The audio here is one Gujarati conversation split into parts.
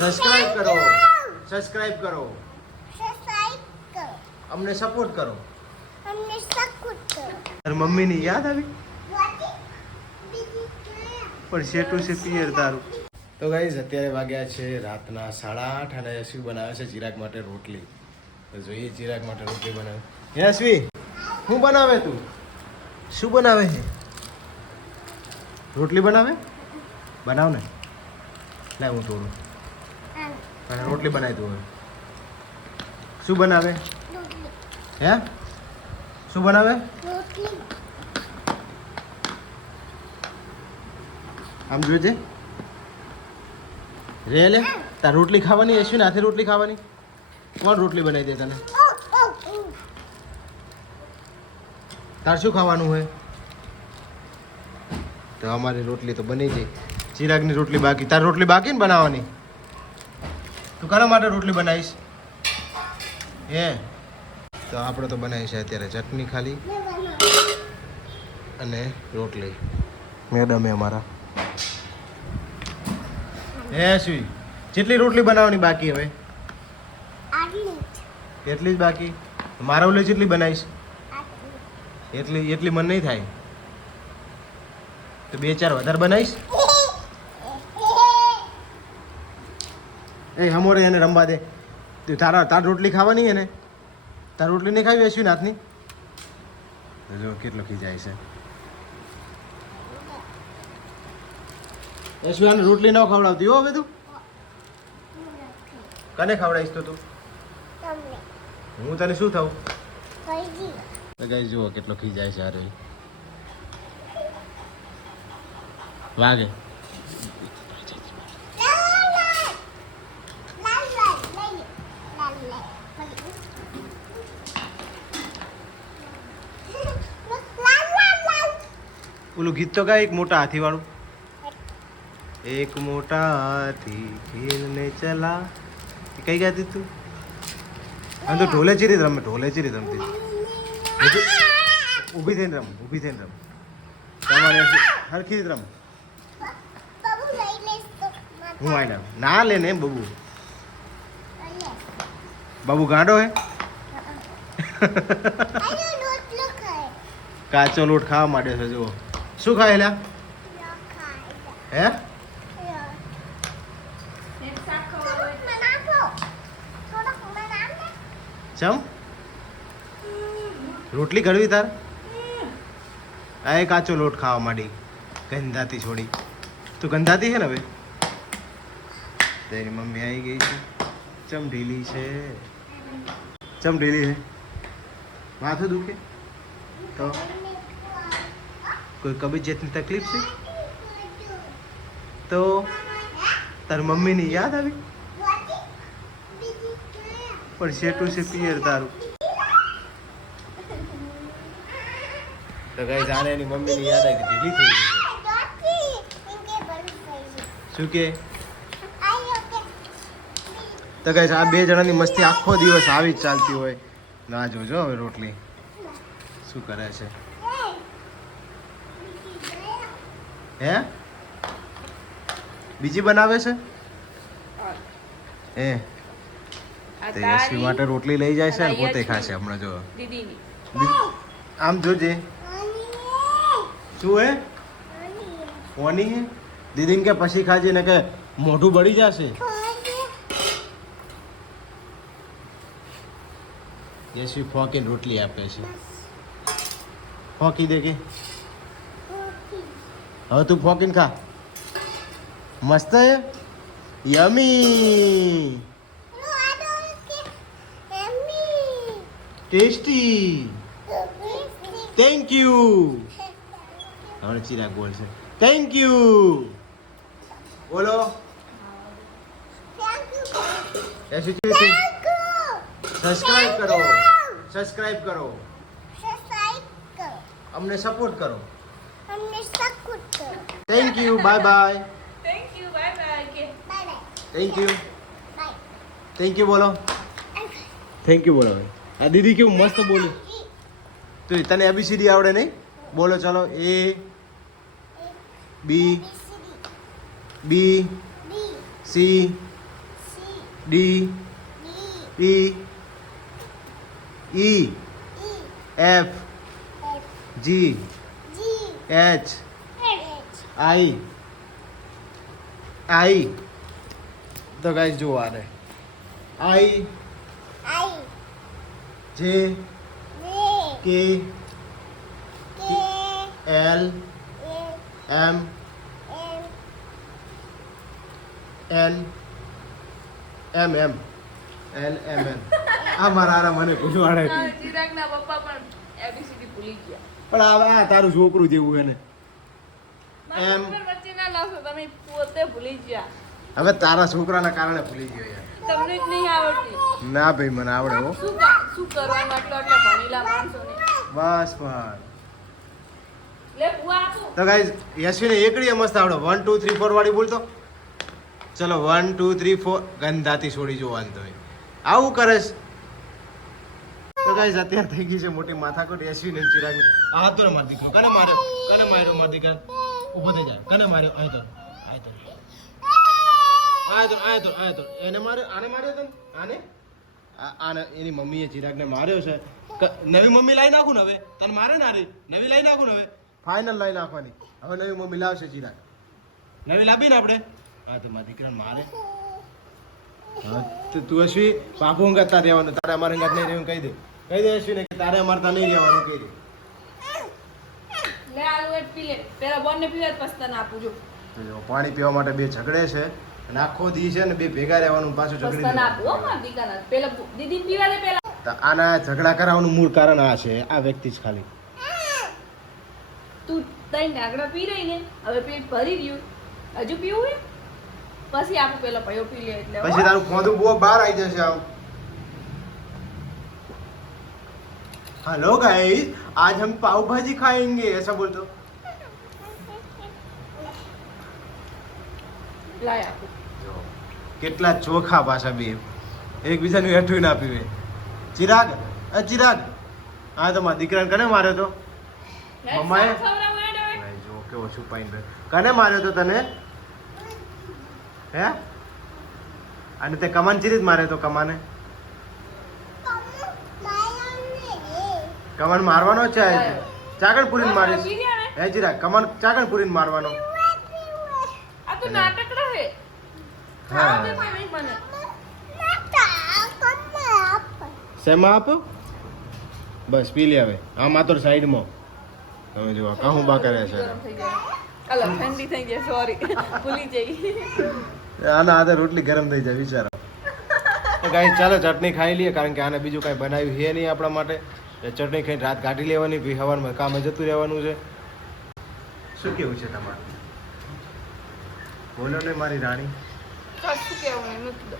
સબસ્ક્રાઇબ કરો, સબસ્ક્રાઇબ કરો, સબસ્ક્રાઇબ કરો, અમને સપોર્ટ કરો. અમને સપોર્ટ કરો. તાર મમ્મીની યાદ આવી વાટી બીજી ક્યાં? પણ શેટું છે પિયર તારું. તો ગાઈઝ અત્યારે વાગ્યા છે રાતના 8:30 અને યશવી બનાવે છે ચિરાગ માટે રોટલી. તો જોઈએ ચિરાગ માટે રોટલી બનાવે. યશવી શું બનાવે તું? શું બનાવે છે? રોટલી બનાવે? બનાવ ને. લાવ હું તોડું. અને રોટલી બનાવી દઉં હવે. શું બનાવે? રોટલી. હે શું બનાવે? રોટલી. આમ જોજે. રે લે તાર રોટલી ખાવાની યશવી હાથે રોટલી ખાવાની. કોણ રોટલી બનાવી દે તને? તાર શું ખાવાનું હોય? તો અમારી રોટલી તો બની ગઈ. ચિરાગની રોટલી બાકી. તાર રોટલી બાકી ને બનાવવાની? તું કોના માટે રોટલી બનાવીશ? હે તો આપણે તો બનાવી છે અત્યારે ચટણી ખાલી અને રોટલી. મેડમ એ અમારા હે શું જેટલી રોટલી બનાવવાની બાકી હવે? આટલી જ. એટલી જ બાકી. મારા ઓલે જેટલી બનાવીશ આટલી. એટલી મન નહીં થાય. તો 2-4 વધારે બનાવીશ. એ હમોરે એને રમવા દે. તું તાર રોટલી ખાવાની હે ને? તાર રોટલી નહીં ખાવી હશું નાથની? જો કેટલો ખીજાય છે. યશવી આને રોટલી ન ખવડાવતી હો હવે તું. કને ખવડાવીશ તો તું? તમને હું તને શું થવું? કઈ દી. તો ગાઈસ જુઓ કેટલો ખીજાય છે અરે. વાગે ઓલું ગીત તો ગાય એક મોટા હાથી વાળું. એક મોટા હાથી ખેલને ચલા. એ કઈ ગાતી તું? આમ તો ઢોલે ચીરી રમે. ઢોલે ચીરી રમતી. ઊભી થઈને રમ. ઊભી થઈને રમ. તમારે હરખી રમ. બાબુ લઈ લઈશ તો હું આઈ ના લે ને બબુ. બાબુ ગાંડો હે. આયો રોટલો ખાય. કાચો લોટ ખાવા માંડ્યો છે જુઓ. શું ખાય એલા? યો ખાય. હે યો. થોડુંક મને આપો. થોડુંક મને આપને. ચમ રોટલી કરવી તાર? આ એ કાચો લોટ ખાવા માંડી. ગંધાતી છોડી. તું ગંધાતી છે ને હવે? તેરી મમ્મી આવી ગઈ છે. ચમ ઢીલી છે. ચમ ઢીલી છે. માથું દુખે તો કોઈ કબજિયાતની તકલીફ છે તો તાર મમ્મીની યાદ આવી વાટી બીજી ક્યાં? પણ શેટું છે પિયર તારું. તો ગાઈસ આને એની મમ્મીની યાદ આવી ઢીલી થઈ ગઈ છે. વાટી ઇનકે બંધ થઈ ગઈ. શું કે? આયો કે તો ગાઈસ આ બે જણાની મસ્તી આખો દિવસ આવી જ ચાલતી હોય. ના જોજો હવે રોટલી શું કરે છે. હે બીજી બનાવે છે હે? તે યશવી માટે રોટલી લઈ જાય છે ને પોતે ખાશે હમણાં જો. આમ જોજે. શું હે? કોની હે? દીદીને કે પછી ખાજે ને કે મોઢું બળી જશે. યશવી ફોકીને રોટલી આપે છે. ફોકી દે કે હવે તું ફોકીને ખા. મસ્ત હે યમી ટેસ્ટી થેન્ક યુ. હવે ચિરાગ બોલશે થેન્ક યુ. બોલો યશવી સબસ્ક્રાઇબ કરો, સબસ્ક્રાઇબ કરો, અમને સપોર્ટ કરો. Thank you. Bye bye. Thank you. Thank you બોલો. થેન્ક યુ બોલો. આ દીદી કેવું મસ્ત બોલી. તો તને ABCD આવડે નહીં? બોલો ચાલો. A B B C D D E E E F F G G H H I I તો ગાઈસ જો આ રે I I J J K K L L M M N M M L M N આ મારા મને પૂછવાડે ચિરાગના પપ્પા પણ ABCD ભૂલી ગયા. પણ આ તારું છોકરું જેવું એને મારા એમ. ઉપર વચ્ચે ના લાવશો, તમે પોતે ભૂલી ગયા. હવે તારા છોકરાના કારણે ભૂલી ગયો યાર તમને જ નહીં આવડતી. ના ભાઈ મને આવડે હો શું કરવાનું આટલા ભણેલા માણસોને? બસ પણ લે બુઆ આપો. તો ગાઈસ યશવીને એકડી મસ્ત આવડે 1 2 3 4 વાળી બોલતો ચલો 1 2 3 4 ગંધાતી છોડી જોવાનું તમે આવું કરેશ તો ગાઈસ અત્યારે થઈ ગઈ છે મોટી માથાકૂટ યશવી ને ચિરાગ આ હતો ને મારો દીકરો કને માર્યો મારો દીકરો ઊભો થઈ જાય કને માર્યો આય તો એને માર્યો આને માર્યો તો આને આને એની મમ્મીએ ચિરાગને માર્યો છે નવી મમ્મી લાવી નાખું ને હવે તને મારે ને આરી નવી લાવી નાખું ને હવે ફાઇનલ લાવી નાખવાની હવે નવી મમ્મી લાવશે ચિરાગ નવી લાવી ને આપણે હા તો મારા દીકરાને મારે હા તો તું અશ્વી બાપુ અંગાતા રહેવાનું તારે અમારે અંગાત નહીં રહેવાનું કહી દે અશ્વી ને કે તારે અમારે ત્યાં નહીં રહેવાનું કહી દે લે આલુ એક પી લે. પેલા બોનને પીવા જ પછી તને આપું જો. તો જો પાણી પીવા માટે બે ઝઘડે છે અને આખો દી છે ને બે ભેગા રહેવાનું પાછું પછી ઝઘડી તને આપું હો મારા દીકરાના. પેલા દીદીને પીવા દે પેલા. તો આના ઝઘડા કરાવવાનું મૂળ કારણ આ છે આ વ્યક્તિ જ ખાલી તું તઈ નાગડા પી રહી ને હવે પેટ ભરી રહ્યું હજુ પીવું હે પછી આપું પેલા પયો પી લે એટલે પછી તારું ખોદું બહુ બહાર આવી જશે આમ हेलो गाइस आज हम पाव भाजी खाएंगे ऐसा बोल दो લાય આપું. કેટલા ચોખા પાછા બે એકબીજાનું હેઠું ના પીવે ચિરાગ ચિરાગ હા તો મારા દીકરાને કને માર્યો તો મમ્માએ ખવડાવું હેડ હવે. ભાઈ જો કેવો છુપાઈને રહ્યો. કને માર્યો તો તને હે અને તે કમાન ચીરી જ માર્યો તો કમાને કમાન મારવાનો જ છે ચાકણ પૂરીને મારીશ પી ગયા ને? હે ચિરાગ કમાન ચાકણ પૂરીને મારવાનો આ તો નાટક રહે. ખાવા દે ભાઈ મને. શેમાં આપ બસ પી લે હવે આમ આ તો સાઈડમાં તમે જો કાહું બા કરે છે ગરમ થઈ જાય. અલા ઠંડી થઈ જાય સોરી ભૂલી જઈ. આના આધે રોટલી ગરમ થઈ જાય વિચારો તો ગાઈસ ચાલો ચટણી ખાઈ લઈએ કારણ કે આને બીજું કાંઈ બનાવ્યું છે નહીં આપણા માટે એ ચટણી ખાઈને રાત કાઢી લેવાની પછી સવારમાં કામે જતું રહેવાનું છે શું કેવું છે તમારું બોલો ને મારી રાણી ચાલ શું કહેવું ને મૂકી દો.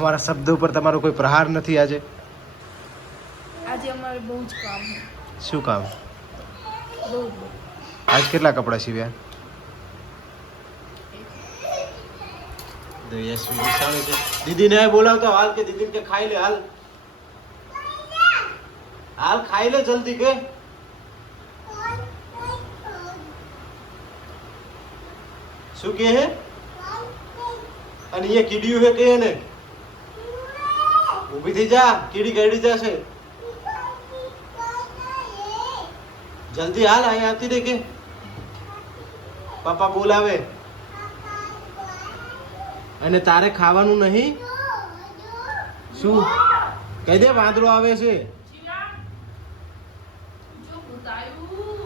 અમારા શબ્દ ઉપર તમારો કોઈ પ્રહાર નથી આજે આજે અમારે બહુ જ કામ છે. શું કામ બહુ જ બહુ. આજ કેટલા કપડાં સીવ્યા દીદીને બોલાવતો હાલ કે દીદીને કે ખાઈ લે હાલ હાલ ખાઈ લે જલ્દી કે શું કે હે અને એ કીડ્યું હે કે ને ઊભી થઈ જા કીડી ગળી જશે જલ્દી હાલ અહીંયા આવતી રે કે પપ્પા બોલાવે અને તારે ખાવાનું નહીં શું કહી દે વાંદરો આવે છે ચિરાગ, જો ભૂતાયું.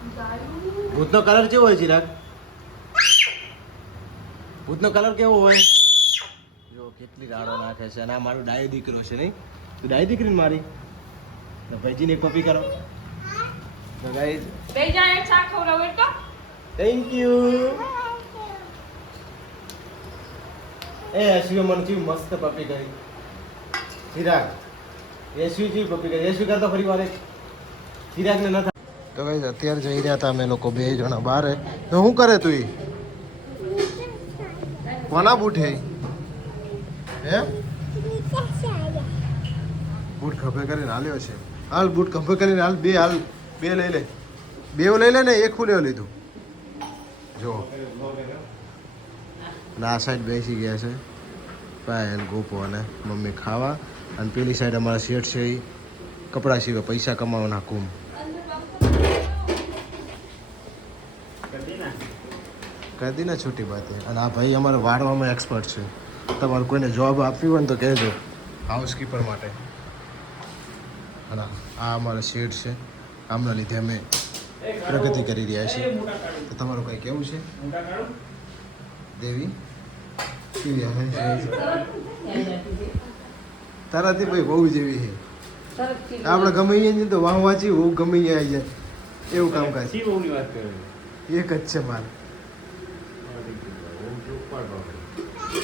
ભૂતાયું. ભૂતનો કલર કેવો હોય ચિરાગ ભૂતનો કલર કેવો હોય જો કેટલી રાડો નાખે છે અને આ મારો ડાયો દીકરો છે નહીં તું ડાય દીકરીને મારી તો ભાઈજીને એક પપ્પી કરો તો ગાઈઝ બે જા એક શાક ખવડાવો તો. થેન્ક યુ એ એસવી મને ચી મસ્ત પપ્પી કરી ચિરાગ એસવી ચી પપ્પી કરી એસવી કરતો ફરી વાર ચિરાગને ન તો ગાઈઝ અત્યારે જઈ રહ્યા હતા અમે લોકો બે જણા બહાર તો શું કરે તું ઈ કોના બૂટ હે હે બૂટ ખભે કરીને હાલ્યો છે હાલ બૂટ ખભે કરીને હાલ બે લઈ લે બે લઈ લે ને એક ફૂલ્યો લીધું જો અને આ સાઈડ બેસી ગયા છે પાયલ ગોપો અને મમ્મી ખાવા. અને પેલી સાઈડ અમારા શેઠ છે એ કપડાં સીવે, પૈસા કમાવાના કુમ. કરી દી ને છોટી બાત હે. અને આ ભાઈ અમારે વાળવામાં એક્સપર્ટ છે. તમારે કોઈને જોબ આપવી હોય ને તો કહેજો, હાઉસકીપર માટે. અને આ અમારા શેઠ છે, આમના લીધે અમે પ્રગતિ કરી રહ્યા છીએ. તો તમારું કંઈ કેવું છે દેવી? કેવી આવે તારાથી ભાઈ બહુ જેવી છે. આપણે ગમે અહીંયા તો વાહ વાંચી હું ગમે અહીંયા આવી જાય એવું કામકાજ એક જ છે મારે.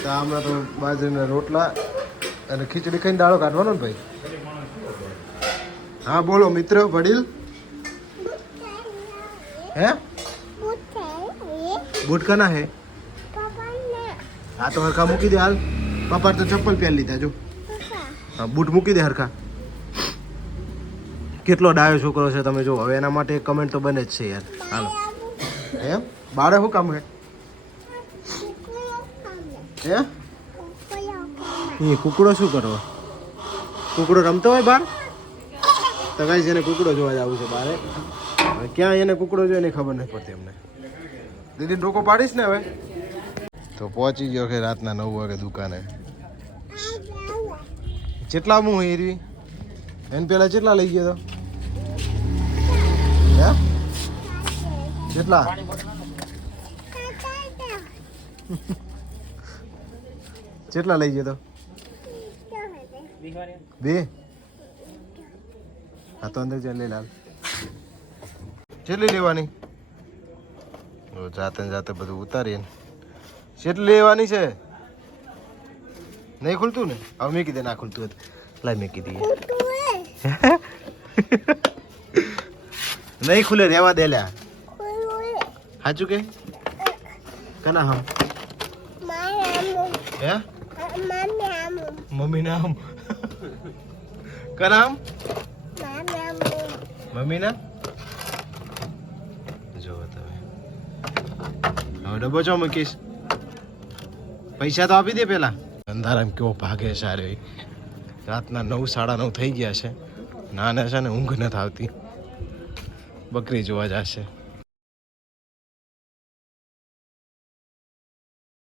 તો હમણાં તો બાજરીના રોટલા અને ખીચડી ખાઈને દાળો કાઢવાનો ને ભાઈ. હા બોલો મિત્ર વડીલ. હે બૂટ કના હે? હા તો હરખા મૂકી દે હાલ. પપ્પા તો ચપ્પલ પહેરી લીધા જો. હા બૂટ મૂકી દે હરખા. કેટલો ડાયો છોકરો છે તમે જો. હવે એના માટે એક કમેન્ટ તો બને જ છે યાર. હાલો એમ બાળે શું કામ હે? એ કુકડો શું કરો? કુકડો રમતો હોય બહાર? તો કઈ એને કુકડો જોવા જવું છે બારે. હવે ક્યાં એને કુકડો જોઈએ એની ખબર નથી પડતી અમને. દીદી ડોકો પાડીશ ને હવે. તો પહોંચી ગયો કે રાતના 9 વાગે દુકાને. કેટલા હું હીરવી એને પેલા કેટલા લઈ ગયો તો? હે કેટલા? કેટલા લઈ ગયો તો? 2. હા તો અંદર ચાલ લઈ લાલ. કેટલી લેવાની? જાતે જાતે બધું ઉતારીએ. કેટલી લેવાની છે? નહીં ખુલતું ને? હવે મેં કીધે ના ખુલતું હતું. લાઈ મેં કીધી નહીં ખુલે રેવા દે લ્યા. સાચું કે કના હમ હે મમ્મી ના હમ કના હમ મમ્મી ના જો તમે હવે ડબ્બો ચો મૂકીશ. પૈસા તો આપી દે પેલા. અંધારામાં કેવો ભાગે સારે. રાતના 9 સાડા 9 થઈ ગયા છે. નાને છે ને ઊંઘ નથી આવતી. બકરી જોવા જશે.